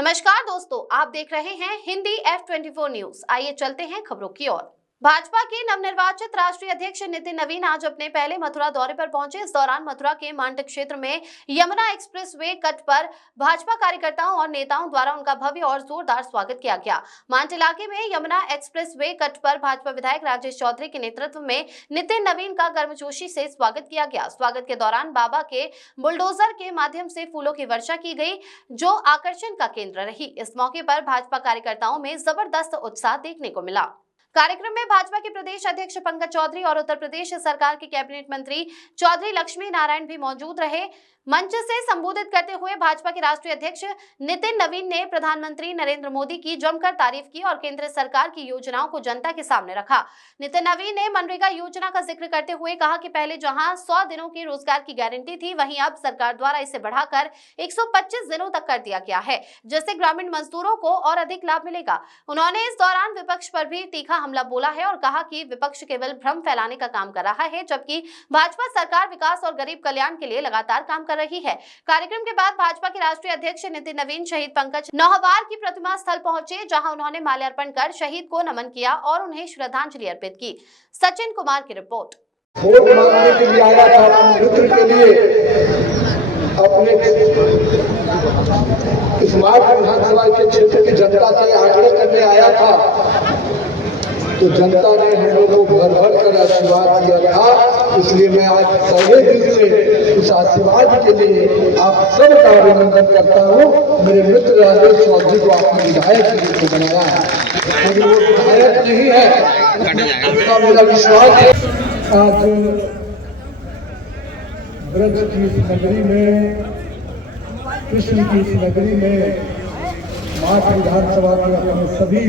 नमस्कार दोस्तों, आप देख रहे हैं हिंदी F24 न्यूज। आइए चलते हैं खबरों की ओर। भाजपा के नवनिर्वाचित राष्ट्रीय अध्यक्ष नितिन नवीन आज अपने पहले मथुरा दौरे पर पहुंचे। इस दौरान मथुरा के मांडक क्षेत्र में यमुना एक्सप्रेस वे कट पर भाजपा कार्यकर्ताओं और नेताओं द्वारा उनका भव्य और जोरदार स्वागत किया गया। मांड इलाके में यमुना एक्सप्रेस वे कट पर भाजपा विधायक राजेश चौधरी के नेतृत्व में नितिन नवीन का गर्मजोशी से स्वागत किया गया। स्वागत के दौरान बाबा के बुलडोजर के माध्यम से फूलों की वर्षा की गई, जो आकर्षण का केंद्र रही। इस मौके पर भाजपा कार्यकर्ताओं में जबरदस्त उत्साह देखने को मिला। कार्यक्रम में भाजपा के प्रदेश अध्यक्ष पंकज चौधरी और उत्तर प्रदेश सरकार के कैबिनेट मंत्री चौधरी लक्ष्मी नारायण भी मौजूद रहे। मंच से संबोधित करते हुए भाजपा के राष्ट्रीय अध्यक्ष नितिन नवीन ने प्रधानमंत्री नरेंद्र मोदी की जमकर तारीफ की और केंद्र सरकार की योजनाओं को जनता के सामने रखा। नितिन नवीन ने मनरेगा योजना का जिक्र करते हुए कहा कि पहले जहां 100 दिनों की रोजगार की गारंटी थी, वहीं अब सरकार द्वारा इसे बढ़ाकर 125 दिनों तक कर दिया गया है, जिससे ग्रामीण मजदूरों को और अधिक लाभ मिलेगा। उन्होंने इस दौरान विपक्ष पर भी तीखा हमला बोला है और कहा कि विपक्ष केवल भ्रम फैलाने का काम कर रहा है, जबकि भाजपा सरकार विकास और गरीब कल्याण के लिए लगातार काम कर रही है। कार्यक्रम के बाद भाजपा के राष्ट्रीय अध्यक्ष नितिन नवीन शहीद पंकज नौहवार की प्रतिमा स्थल पहुंचे, जहां उन्होंने माल्यार्पण कर शहीद को नमन किया और उन्हें श्रद्धांजलि अर्पित की। सचिन कुमार की रिपोर्ट। वोट मांगने के लिए आया था, अपने मित्र के लिए, अपने स्मार्ट विधानसभा के क्षेत्र की जनता से आग्रह करने आया था, तो जनता ने हम लोगों को भर भर कर आशीर्वाद दिया था। इसलिए मैं आज पहले दिल से उस आशीर्वाद के लिए आप सबका अभिनंदन करता हूँ। मेरे मित्र राजेश चौधरी को आपने विधायक के रूप में बनाया है, लेकिन वो विधायक नहीं है, उसका मेरा विश्वास है। आज ब्रज की इस नगरी में, कृष्ण की इस नगरी में मात्र विधानसभा के अपने सभी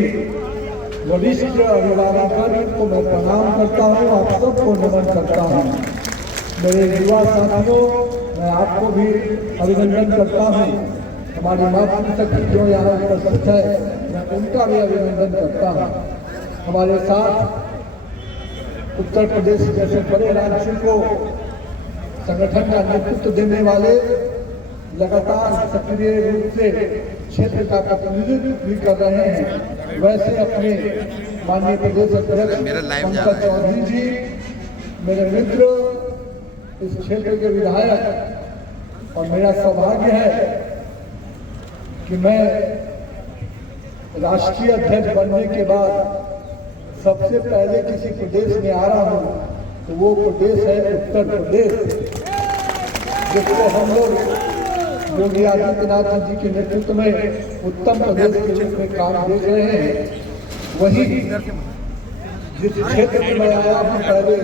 वरिष्ठ अभिभावकों को मैं प्रणाम करता हूँ, आप सबको नमन करता हूँ। मेरे युवा साथियों, मैं आपको भी अभिनंदन करता हूँ। हमारी मातृशक्ति जो यहाँ उपस्थित है, मैं उनका भी अभिनंदन करता हूँ। हमारे साथ उत्तर प्रदेश जैसे बड़े राज्यों को संगठन का नेतृत्व देने वाले लगातार सक्रिय रूप से क्षेत्र का प्रतिनिधित्व भी कर रहे हैं, वैसे अपने माननीय प्रदेश अध्यक्ष पंकज चौधरी जी मेरे मित्र, इस क्षेत्र के विधायक, और मेरा सौभाग्य है कि मैं राष्ट्रीय अध्यक्ष बनने के बाद सबसे पहले किसी प्रदेश में आ रहा हूँ, तो वो प्रदेश है उत्तर प्रदेश, जिसको हम लोग योगी आदित्यनाथ जी के नेतृत्व में उत्तम प्रदेश के रूप में काम देख रहे हैं। वही जिस क्षेत्र में मैं आया हूँ, पहले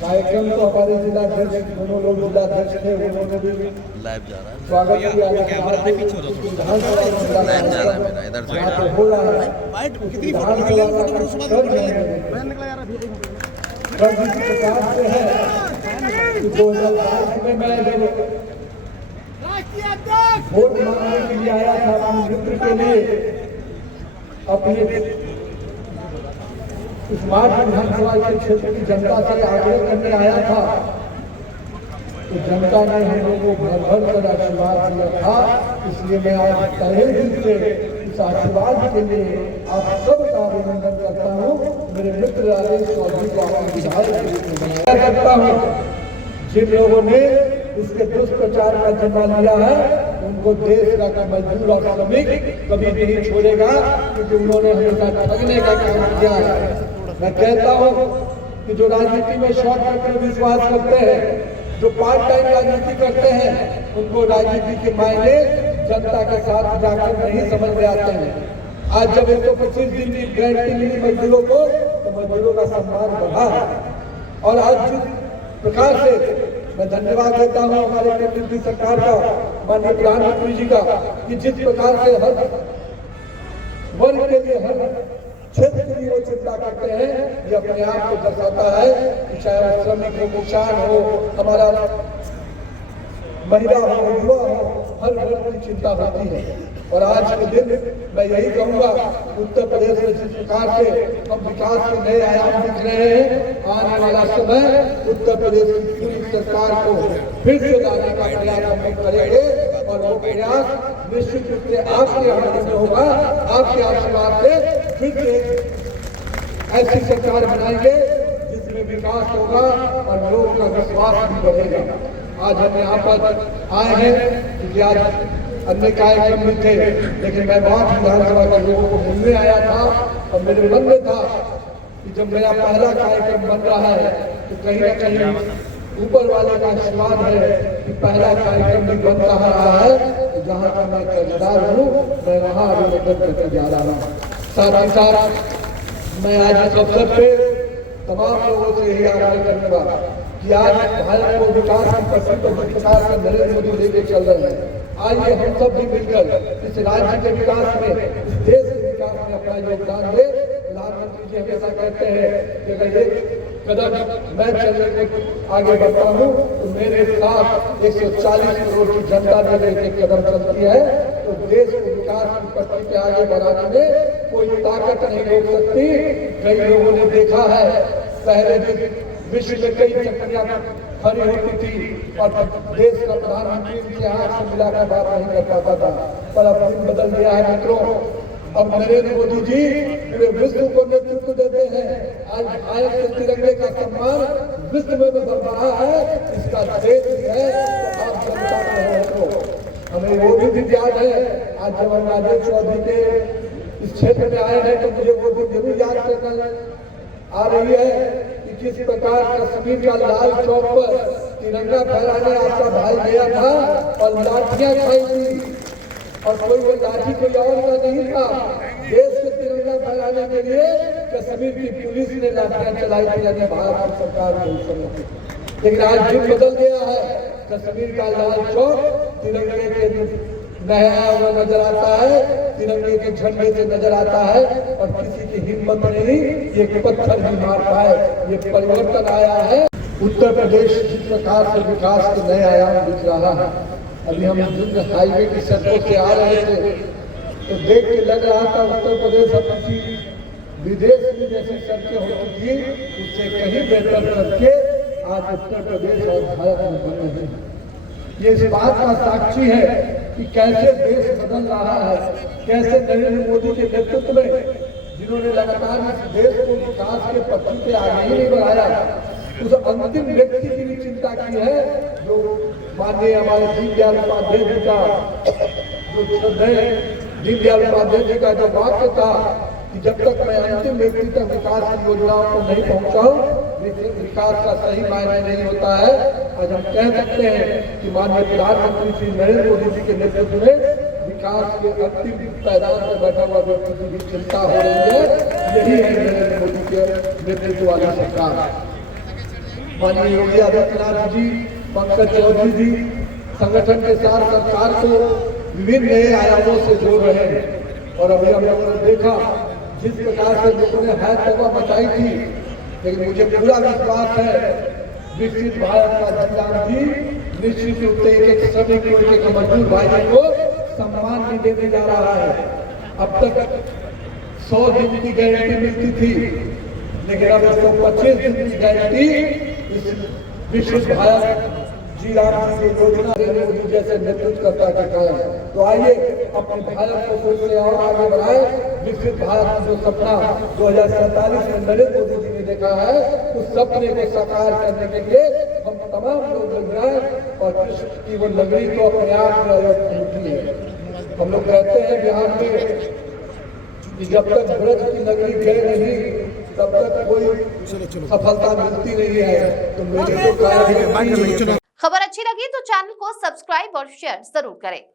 कार्यक्रम तो हमारे जिलाध्यक्ष, दोनों लोग जिलाध्यक्ष थे, उन्होंने भी स्वागत किया। हो रहा है कि 2022 में मैं वोट मांगने के लिए आया था, अपने मित्र के लिए, अपने स्मार्ट विधानसभा के क्षेत्र की जनता से आग्रह करने आया था, तो जनता ने हम लोगों को भर भर कर आशीर्वाद दिया था। इसलिए मैं आज पहले दिन से इस आशीर्वाद के लिए आप सबका अभिनंदन करता हूँ। मेरे मित्र राजेश चौधरी को आपने विधायक के रूप में बनाया करता हूँ। जिन लोगों ने इसके दुष्प्रचार का जिम्मा लिया है, उनको देश का मजदूर और श्रमिक कभी नहीं छोड़ेगा, क्योंकि उन्होंने हमेशा ठगने का काम किया है। मैं कहता हूँ कि जो राजनीति में शॉर्टकट में विश्वास करते हैं, जो पार्ट टाइम राजनीति करते हैं, उनको राजनीति के मायने जनता के साथ जाकर नहीं समझ में आते हैं। आज जब 125 दिन की गारंटी मिली मजदूरों को, तो मजदूरों का सम्मान बढ़ा है। और आज जिस प्रकार से मैं धन्यवाद देता हूँ हमारे केंद्र सरकार का, माननीय प्रधानमंत्री जी का, कि जिस प्रकार से हर वर्ग के लिए, हर क्षेत्र के लिए वो चिंता करते हैं, ये अपने आप को दर्शाता है कि चाहे श्रमिक हो, किसान हो, हमारा महिला हो, युवा हो, हर वर्ग की चिंता होती है। और आज के दिन मैं यही कहूँगा, उत्तर प्रदेश में जिस प्रकार से हम विकास के नए आयाम दिख रहे हैं, आने वाला समय उत्तर प्रदेश की पूरी सरकार को फिर से लाने का प्रयास हम करेंगे और वो प्रयास निश्चित रूप से आपके हाथ में होगा। आपके आशीर्वाद से फिर से ऐसी सरकार बनाएंगे जिसमें विकास होगा और लोगों का विश्वास भी बढ़ेगा। आज हम यहाँ पर आए हैं क्योंकि आज अन्य कार्यक्रम भी थे, लेकिन मैं बहुत विधानसभा के लोगों को मिलने आया था और मेरे मन में था कि जब मेरा पहला कार्यक्रम बन रहा है तो कहीं न कहीं ऊपर वाले का आशीर्वाद है कि पहला कार्यक्रम भी बन रहा है, तो जहाँ का मैं कर्जदार हूँ मैं वहाँ अभिनंदन करके जा रहा हूँ। साथ ही साथ मैं आज इस अवसर पे तमाम लोगों से यही आग्रह करने वाला कि आज भारत को विकास की पटरी पर जिस प्रकार से नरेंद्र मोदी लेके चल रहे हैं, आइए हम सब भी मिलकर इस राज्य के विकास में, इस देश के विकास में अपना योगदान दे। प्रधानमंत्री जी हमेशा कहते हैं कि अगर एक कदम मैं चलने को आगे बढ़ता हूँ तो मेरे साथ 140 करोड़ की जनता ने एक कदम चलती है, तो देश को विकास की पटरी पे आगे बढ़ाने में कोई ताकत नहीं रोक सकती। कई लोगों ने देखा है पहले दिन विश्व में कई चक्रियां खड़ी होती थी और देश का प्रधानमंत्री उनके हाथ से मिलाकर बात नहीं कर पाता था, पर अब दिन बदल गया है मित्रों। अब नरेंद्र मोदी जी पूरे विश्व को नेतृत्व देते हैं। आज भारत के तिरंगे का सम्मान विश्व में बढ़ रहा है, इसका देश भी है। तो आप जनता को हमें वो भी याद है, आज जब हम राजेश चौधरी के इस क्षेत्र में आए हैं तो मुझे वो भी जरूर याद करना आ रही है कि किस प्रकार कश्मीर का लाल चौक पर तिरंगा फहराने आपका भाई गया था और लाठियां खाई थी, और कोई वो लाठी कोई और का नहीं था। देश के तिरंगा फहराने के लिए कश्मीर की पुलिस ने लाठियां चलाई थी, यानी भारत की सरकार ने उस समय। लेकिन आज दिन बदल गया है, कश्मीर का लाल चौक तिरंगे के लहराया हुआ नजर आता है, तिरंगे के झंडे से नजर आता है, और किसी की हिम्मत नहीं ये पत्थर भी मार पाए। ये परिवर्तन आया है। उत्तर प्रदेश जिस प्रकार से विकास के नए आयाम दिख रहा है, अभी हम जिन हाईवे की सड़कों से आ रहे थे तो देख के लग रहा था उत्तर प्रदेश अब किसी विदेश में जैसी सड़कें होती थी उससे कहीं बेहतर सड़कें आज उत्तर प्रदेश और भारत में बन रही है। ये इस बात का साक्षी है कि कैसे देश बदल रहा है, कैसे नरेंद्र मोदी के नेतृत्व में जिन्होंने लगातार इस देश को विकास के पथ पे आगे ही नहीं बढ़ाया, उस अंतिम व्यक्ति की भी चिंता की है जो माननीय हमारे दीनदयाल उपाध्याय जी का दीनदयाल उपाध्याय जी का जो वाक्य था कि जब तक मैं अंतिम व्यक्ति तक विकास की योजनाओं को नहीं पहुंचाऊं विकास का सही मायने नहीं होता है। आज हम कह सकते हैं कि माननीय प्रधानमंत्री श्री नरेंद्र मोदी जी के नेतृत्व में विकास के अंतिम पैदान पर बैठा हुआ व्यक्ति की भी चिंता हो रही है। यही है नरेंद्र मोदी के नेतृत्व वाली सरकार। माननीय योगी आदित्यनाथ जी, पंकज चौधरी जी संगठन के साथ सरकार को विभिन्न नए आयामों से जोड़ रहे हैं। और अभी हम लोगों ने देखा जिस प्रकार से लोगों ने है तबाह मचाई थी, लेकिन मुझे पूरा विश्वास है विकसित भारत का जयराम जी निश्चित रूप से एक श्रमिक को, एक मजदूर भाई को सम्मान भी देने जा रहा है। अब तक 100 दिन की गारंटी मिलती थी, लेकिन अब 125 दिन की गारंटी इस विकसित भारत जी राम जी की योजना नरेंद्र मोदी जैसे नेतृत्वकर्ता के कारण। तो आइए अपने भारत को फिर से और आगे बढ़ाए। विकसित भारत का जो सपना 2047 में नरेंद्र मोदी जी ने देखा है, उस सपने को साकार करने के लिए हम तमाम लोग लग रहे हैं। और कृष्ण की वो नगरी तो अपने आप में अयोध्या है। हम लोग कहते हैं बिहार में कि जब तक ब्रज की नगरी गए नहीं तब तक कोई सफलता मिलती नहीं है। तो मेरे तो खबर अच्छी लगी तो चैनल को सब्सक्राइब और शेयर जरूर करें।